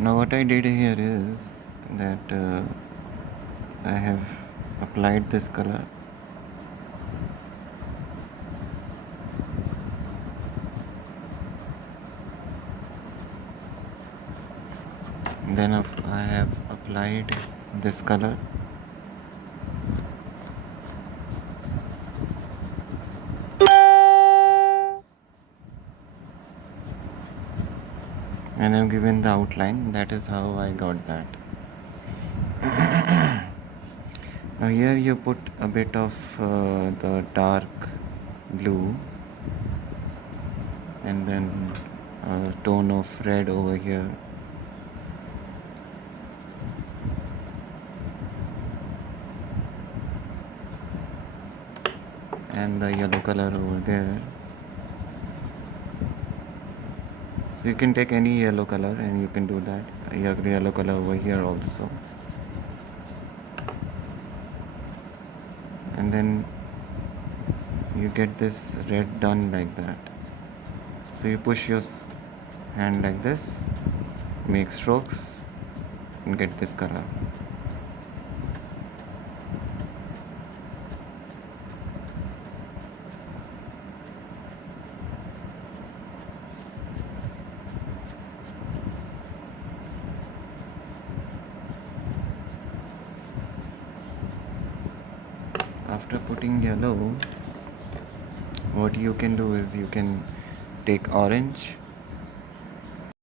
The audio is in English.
Now what I did here is that I have applied this color, then I have applied this color, and I've given the outline. That is how I got that. Now here you put a bit of the dark blue and then a tone of red over here, and the yellow color over there. So you can take any yellow color and you can do that. You have yellow color over here also, and then you get this red done like that. So you push your hand like this, make strokes, and get this color. After putting yellow, what you can do is you can take orange